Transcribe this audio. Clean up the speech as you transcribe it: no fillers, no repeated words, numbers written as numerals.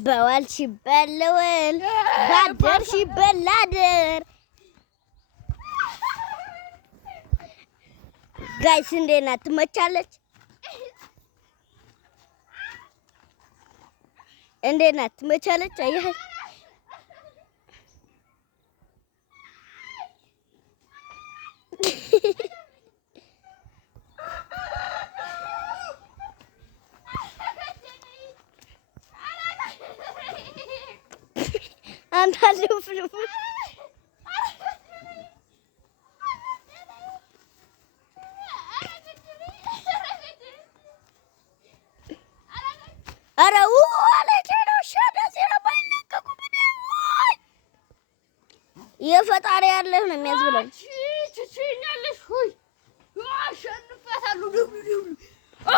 በዋልሽበት ልውል ባደርሽበት ላድር። ጋይስ እንዴት ናት? ትመቻለች? እንዴት ናት? ትመቻለች? አየህ አንታለው ፍልፉ አረው አለከው ሻዳ ሲራባይና ከቁብደ የፈጣሪ ያለው ነው የሚያዝብለው።